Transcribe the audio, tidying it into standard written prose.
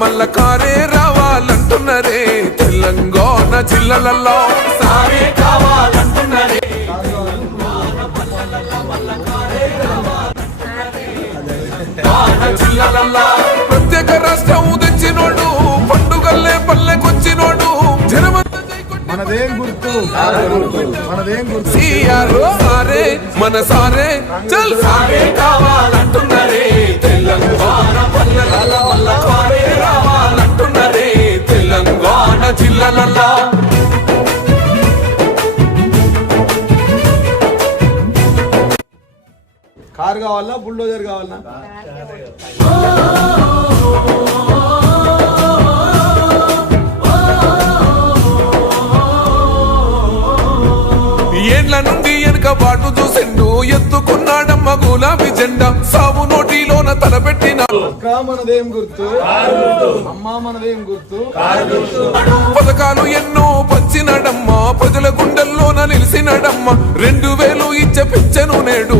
మల్ల కారే రావాలంటున్నరే తెలంగాణ జిల్లాలలో సారే కావాలంటున్నరే జిల్లాలలో ప్రత్యేక రాష్ట్రం తెచ్చినోడు పండుగల్లే పల్లెకొచ్చినోడు మనదేం గుర్తు మనదేం గుర్తు సారే మన సారే చల్ సారే కావాలంటున్నరే తెలంగాణ పల్లెల వల్ల కారే రావాలంటున్నరే తెలంగాణ జిల్లాలలో కార్ కావాలా బుల్డోజర్ కావాలా ఏండ్ల నుండి వెనుక బాటు చూసిండు ఎత్తుకున్నాడమ్మ గులాబీ జెండా సాగు నోటిలోన తలపెట్టిన మనదేం గుర్తు అమ్మా మనదేం గుర్తు పథకాలు ఎన్నో పంచినడమ్మ ప్రజల గుండెల్లోన నిలిచినడమ్మ 2000 ఇచ్చ పిచ్చను నేడు